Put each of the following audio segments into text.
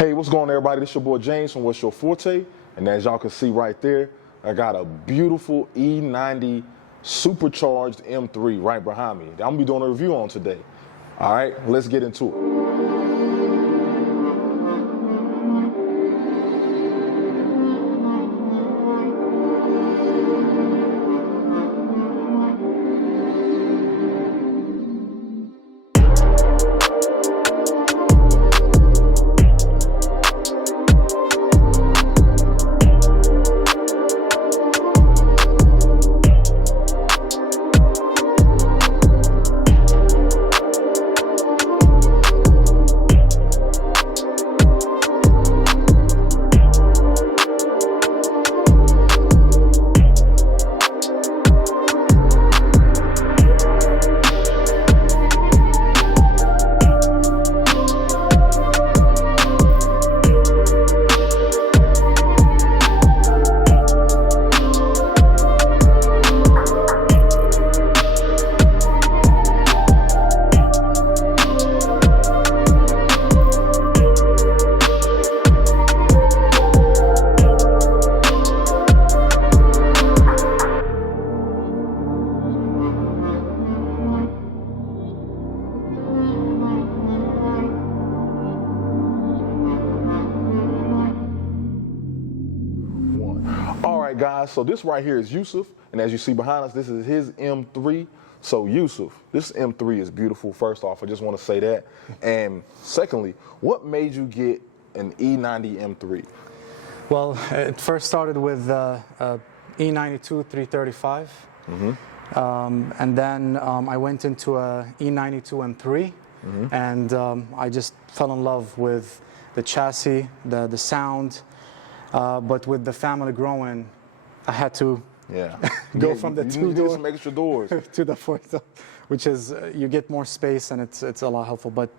Hey, what's going on, everybody? This your boy James from What's Your Forte, and as y'all can see right there, I got a beautiful E90 Supercharged M3 right behind me. I'm gonna be doing a review on today. All right, let's get into it. Guys, so this right here is Yousesef, and as you see behind us, this is his M3. So Yousesef, this M3 is beautiful. First off, I just want to say that. And secondly, what made you get an E90 M3? Well, it first started with E92 335, and then I went into a E92 M3, and I just fell in love with the chassis, the sound, but with the family growing, I had to go from the two-door some extra doors to the Forte, which is you get more space and it's a lot helpful, but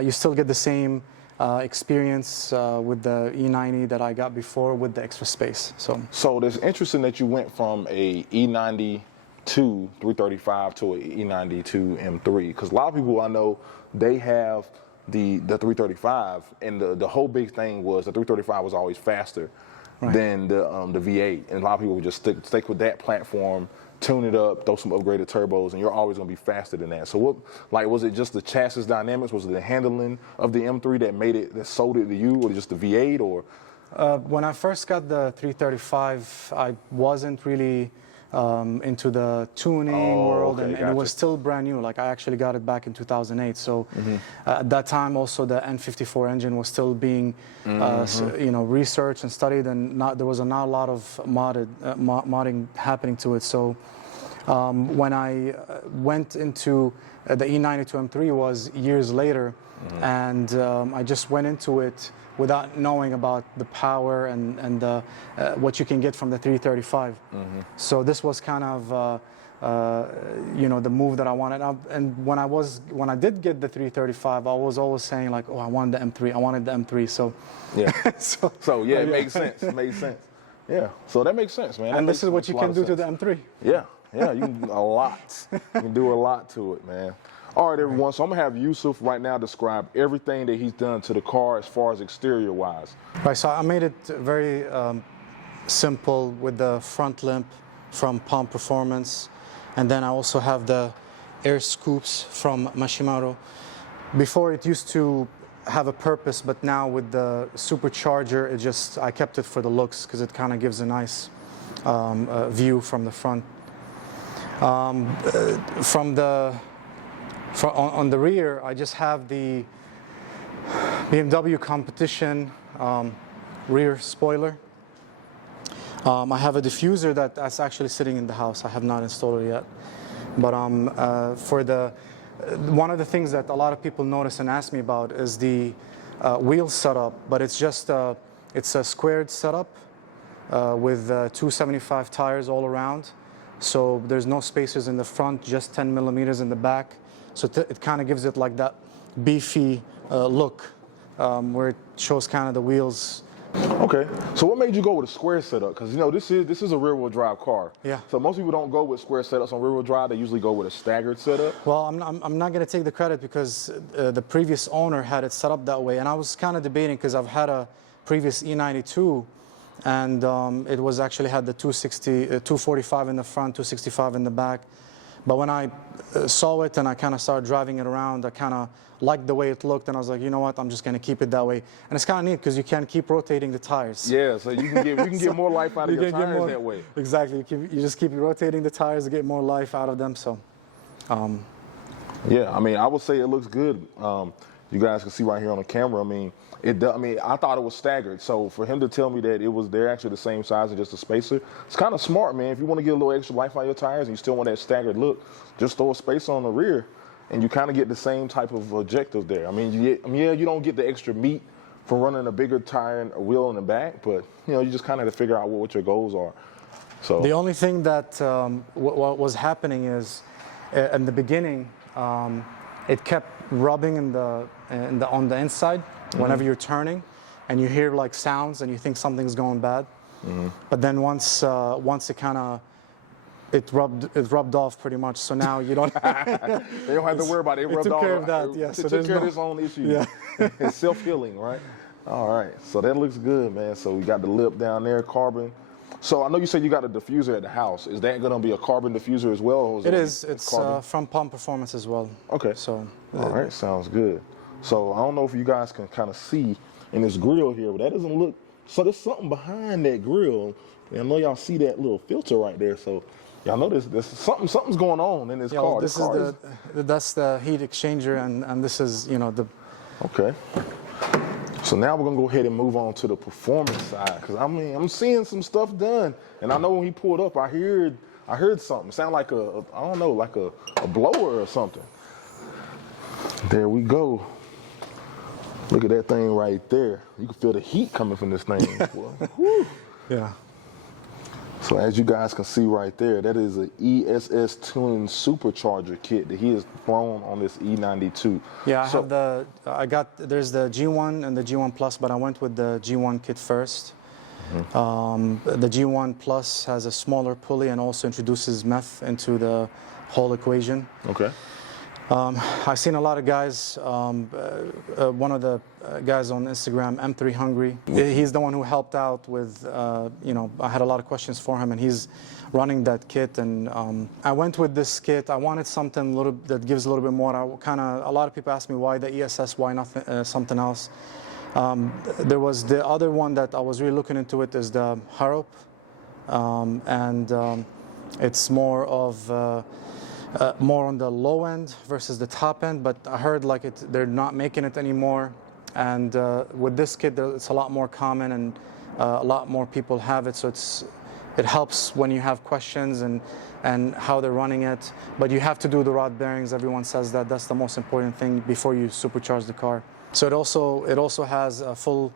you still get the same experience with the E90 that I got before with the extra space. So it's interesting that you went from a E92 335 to an E92 M3, because a lot of people I know, they have the 335, and the whole big thing was the 335 was always faster than the V8, and a lot of people would just stick with that platform, tune it up, throw some upgraded turbos, and you're always going to be faster than that. So what, like, was it just the chassis dynamics? Was it the handling of the M3 that sold it to you, or just the V8, or? When I first got the 335, I wasn't really into the tuning world, and it was still brand new. Like, I actually got it back in 2008. So at that time, also the N54 engine was still being, researched and studied, and there was not a lot of modding happening to it. So when I went into the E92 M3 was years later, and I just went into it without knowing about the power and what you can get from the 335. So this was kind of the move that I wanted. And when I did get the 335, I was always saying, like, oh, I wanted the M3. I wanted the M3. So yeah. so yeah, it makes sense. It makes sense. Yeah. So that makes sense, man. And this is what you can do to the M3. Yeah. Yeah. You can do a lot. You can do a lot to it, man. All right, everyone, so I'm gonna have Yousesef right now describe everything that he's done to the car as far as exterior wise. Right, so I made it very simple with the front limp from Palm Performance, and then I also have the air scoops from Mashimaru. Before, it used to have a purpose, but now with the Supercharger, I kept it for the looks, because it kind of gives a nice view from the front. On the rear, I just have the BMW competition rear spoiler. I have a diffuser that's actually sitting in the house. I have not installed it yet. But one of the things that a lot of people notice and ask me about is the wheel setup, but it's a squared setup with 275 tires all around. So there's no spacers in the front, just 10 millimeters in the back. So it kind of gives it like that beefy look, where it shows kind of the wheels Okay, so what made you go with a square setup? Because you know this is a rear-wheel drive car. Yeah. So most people don't go with square setups on rear-wheel drive. They usually go with a staggered setup. Well, I'm not going to take the credit because the previous owner had it set up that way, and I was kind of debating because I've had a previous E92, and it was actually had the 245 in the front, 265 in the back. But when I saw it and I kind of started driving it around, I kind of liked the way it looked, and I was like, you know what, I'm just going to keep it that way. And it's kind of neat because you can keep rotating the tires. Yeah, so you can get more life out of your tires that way. Exactly. You just keep rotating the tires to get more life out of them. So, yeah, I mean, I would say it looks good. You guys can see right here on the camera. I mean, I thought it was staggered. So for him to tell me that they're actually the same size and just a spacer, it's kind of smart, man. If you want to get a little extra life out of your tires and you still want that staggered look, just throw a spacer on the rear, and you kind of get the same type of objective there. I mean, you don't get the extra meat from running a bigger tire and a wheel in the back, but you know, you just kind of have to figure out what your goals are. So the only thing that what was happening is, in the beginning, it kept rubbing on the inside whenever you're turning, and you hear like sounds and you think something's going bad. But then once it kind of it rubbed off pretty much. So now you don't. They don't have to worry about it. It rubbed took off. care of that. Yeah. So took care of its own issues. Yeah. It's self-healing, right? All right. So that looks good, man. So we got the lip down there, carbon. So I know you said you got a diffuser at the house. Is that going to be a carbon diffuser as well? Or it is. It's from Pump Performance as well. Okay. So. All right. Sounds good. So I don't know if you guys can kind of see in this grill here, but that doesn't look. So there's something behind that grill. And I know y'all see that little filter right there. So y'all know there's something's going on in this car. That's the heat exchanger, and this is, you know, the. Okay. So now we're gonna go ahead and move on to the performance side, because I mean I'm seeing some stuff done, and I know when he pulled up, I heard something. It sounded like I don't know, like a blower or something. There we go. Look at that thing right there. You can feel the heat coming from this thing. Woo. Yeah. So as you guys can see right there, that is an ESS tuning supercharger kit that he has thrown on this E92. Yeah, there's the G1 and the G1 Plus, but I went with the G1 kit first. The G1 Plus has a smaller pulley and also introduces meth into the whole equation. Okay. I've seen a lot of guys, one of the guys on Instagram, M3 Hungry, he's the one who helped out with, you know, I had a lot of questions for him, and he's running that kit. And I went with this kit. I wanted something that gives a little bit more. A lot of people ask me why the ESS, why not something else. There was the other one that I was really looking into it is the Harop, and it's more of more on the low end versus the top end, but I heard like they're not making it anymore. And with this kit, it's a lot more common, and a lot more people have it. So it helps when you have questions and how they're running it. But you have to do the rod bearings. Everyone says that that's the most important thing before you supercharge the car. So it also has a full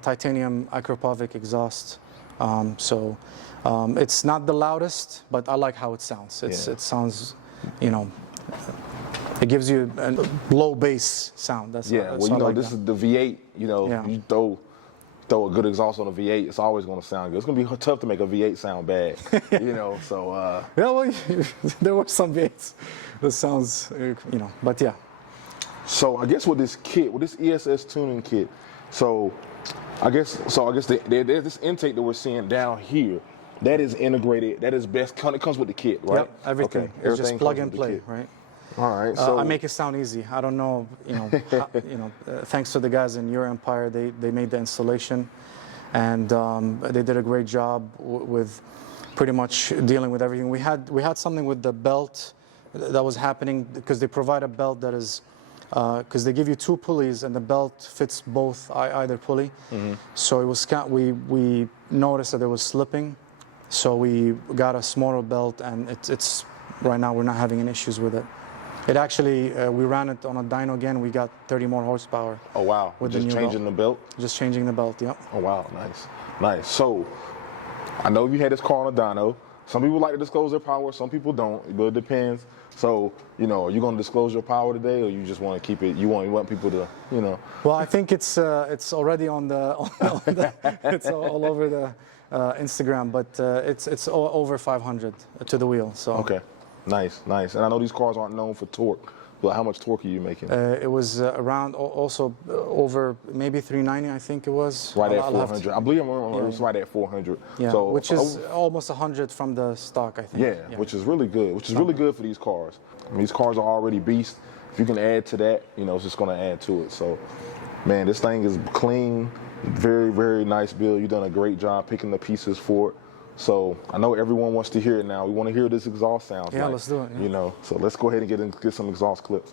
titanium Akropovic exhaust. It's not the loudest, but I like how it sounds. It sounds, you know, it gives you a low bass sound. That's well, you know, this is the V8. You know, you throw a good exhaust on a V8, it's always going to sound good. It's going to be tough to make a V8 sound bad. You know, so. Yeah, well, there were some V8s that sounds, you know, but yeah. So I guess with this kit, with this ESS tuning kit, so I guess there's this intake that we're seeing down here. That is integrated. That is best. It comes with the kit, right? Yep, everything. Okay. It's just plug and play, right? All right. So I make it sound easy. I don't know, you know, thanks to the guys in your empire, they made the installation, and they did a great job with pretty much dealing with everything. We had something with the belt that was happening because they provide a belt that is. Because they give you two pulleys and the belt fits both either pulley. So it was we noticed that there was slipping, so we got a smaller belt, and it's right now we're not having any issues with it. It actually we ran it on a dyno again. We got 30 more horsepower. Oh wow! With just changing the belt. Just changing the belt. Yep. Oh wow! Nice. So I know you had this car on a dyno. Some people like to disclose their power. Some people don't, but it depends. So, you know, are you going to disclose your power today, or you just want to keep it? You want people to, you know? Well, I think it's already on the it's all over the Instagram, but it's over 500 to the wheel. So okay, nice. And I know these cars aren't known for torque, but how much torque are you making? It was around also over maybe 390, I think it was. Right at 400. I believe it was right at 400. Yeah, so, which is almost 100 from the stock, I think. Yeah, which is really good. Which is really good for these cars. I mean, these cars are already beast. If you can add to that, you know, it's just going to add to it. So, man, this thing is clean. Very, very nice build. You've done a great job picking the pieces for it. So I know everyone wants to hear it now. We want to hear this exhaust sounds. Yeah, let's do it. Yeah. You know, so let's go ahead and get some exhaust clips.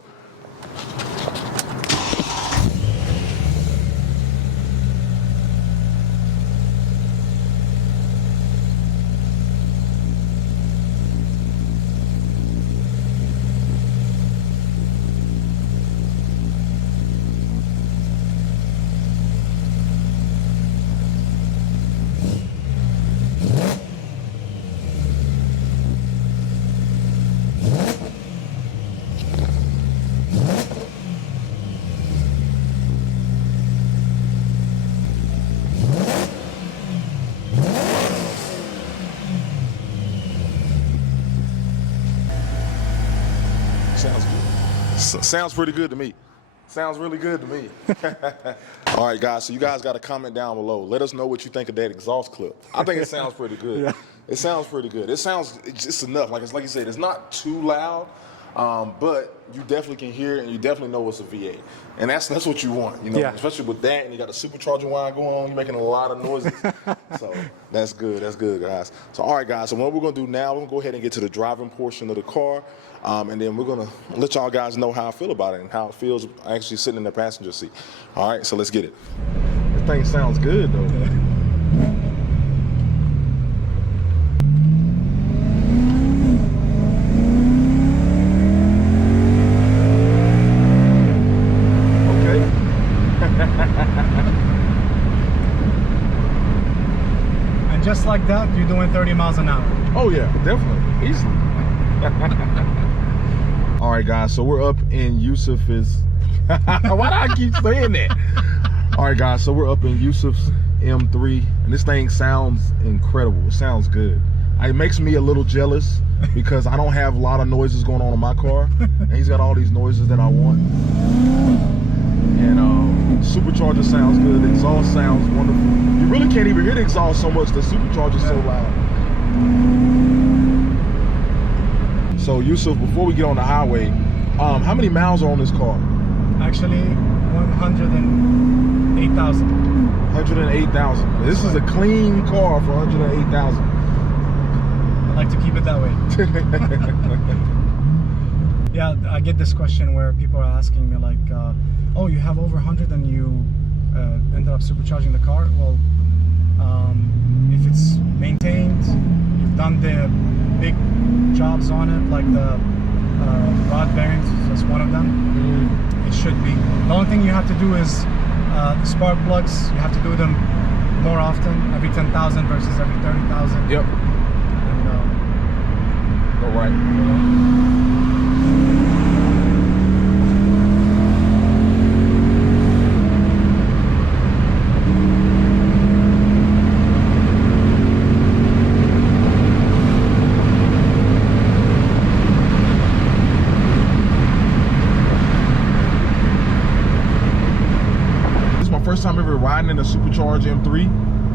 Sounds good. Sounds pretty good to me. Sounds really good to me. All right, guys, so you guys got to comment down below. Let us know what you think of that exhaust clip. I think it sounds pretty good. Yeah. It sounds pretty good. It sounds just enough. Like you said, it's not too loud, but you definitely can hear it, and you definitely know it's a V8. And that's what you want, you know, yeah. Especially with that, and you got the supercharger wine going on, you're making a lot of noises. So that's good, guys. So all right, guys, so what we're going to do now, we're going to go ahead and get to the driving portion of the car, and then we're going to let y'all guys know how I feel about it and how it feels actually sitting in the passenger seat. All right, so let's get it. This thing sounds good, though. And just like that, you're doing 30 miles an hour. Oh yeah, definitely, easily. All right, guys, so we're up in Yousesef's. Why do I keep saying that? All right, guys, so we're up in Yousesef's M3, and this thing sounds incredible. It sounds good. It makes me a little jealous because I don't have a lot of noises going on in my car, and he's got all these noises that I want. And supercharger sounds good. The exhaust sounds wonderful. You really can't even hear the exhaust so much. The supercharger's so loud. So Yousesef, before we get on the highway, how many miles are on this car? Actually, 108,000. 108,000. This is a clean car for 108,000. I like to keep it that way. Yeah, I get this question where people are asking me like, oh, you have over 100 and you ended up supercharging the car. Well, if it's maintained, you've done the big jobs on it, like the rod bearings, that's one of them. It should be. The only thing you have to do is the spark plugs, you have to do them more often, every 10,000 versus every 30,000. Yep. And, all right. First time ever riding in a supercharged M3,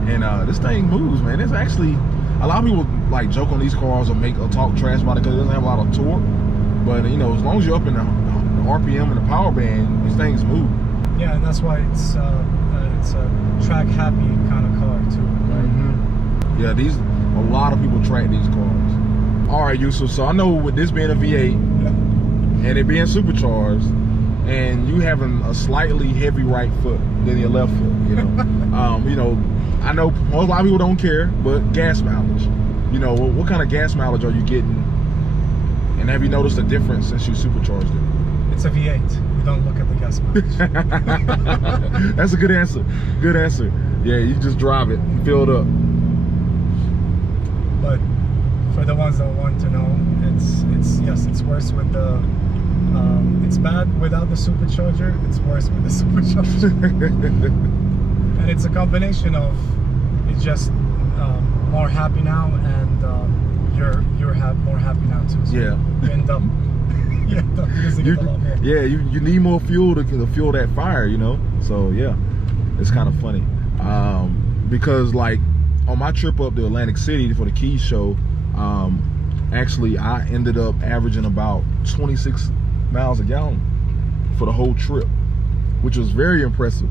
and this thing moves, man. It's actually, a lot of people like joke on these cars or talk trash about it because it doesn't have a lot of torque, but you know, as long as you're up in the RPM and the power band, these things move. Yeah, and that's why it's a track happy kind of car too, right? Yeah, a lot of people track these cars. All right, Yousesef, so I know with this being a V8 and it being supercharged, and you having a slightly heavy right foot than your left foot, you know. You know, I know a lot of people don't care, but gas mileage. You know, what kind of gas mileage are you getting? And have you noticed a difference since you supercharged it? It's a V8. You don't look at the gas mileage. That's a good answer. Good answer. Yeah, you just drive it and fill it up. But For the ones that want to know, yes, it's worse with the. It's bad without the supercharger. It's worse with the supercharger. And it's a combination of it's just more happy now, and you're more happy now too. So Yeah. You end up using it a lot more. Yeah, you need more fuel to fuel that fire, you know. So yeah, it's kind of funny because like on my trip up to Atlantic City for the Keys show, actually I ended up averaging about 26 miles a gallon for the whole trip, which was very impressive.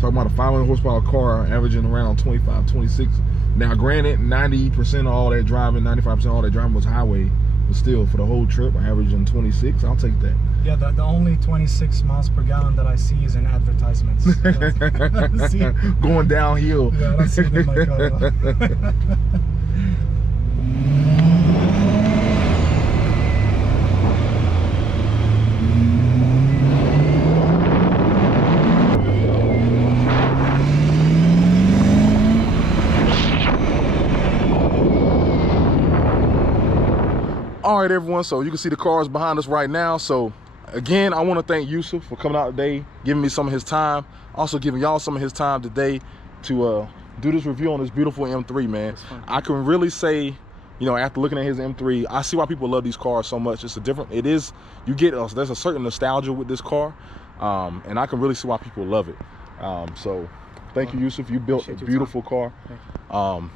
Talking about a 500 horsepower car averaging around 25, 26. Now granted, 90% of all that driving, 95% of all that driving was highway, but still for the whole trip averaging 26. I'll take that. Yeah, the only 26 miles per gallon that I see is in advertisements. Going downhill. Yeah, I don't see it in my car. All right, everyone, so you can see the cars behind us right now. So again, I want to thank Yousesef for coming out today, giving me some of his time, also giving y'all some of his time today to do this review on this beautiful M3, man. I can really say, you know, after looking at his M3, I see why people love these cars so much. It's you get there's a certain nostalgia with this car, and I can really see why people love it. So thank you, Yousesef. You built a beautiful car.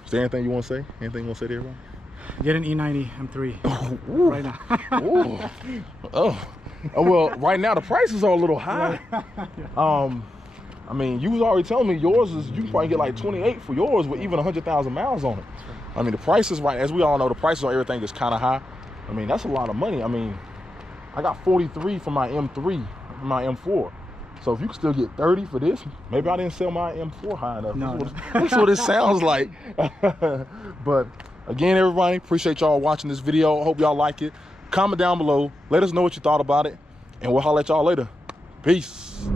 Is there anything you want to say? Anything you want to say to everyone? Get an E90 M3 right now. Well, right now the prices are a little high. I mean, you was already telling me yours is, you can probably get like 28 for yours with even 100,000 miles on it. I mean, the prices, right, as we all know, the prices on everything is kind of high. I mean, that's a lot of money. I mean, I got 43 for my M3, my M4. So if you can still get 30 for this, maybe I didn't sell my M4 high enough. No, that's what it sounds like. But again, everybody, appreciate y'all watching this video. Hope y'all like it. Comment down below. Let us know what you thought about it. And we'll holler at y'all later. Peace.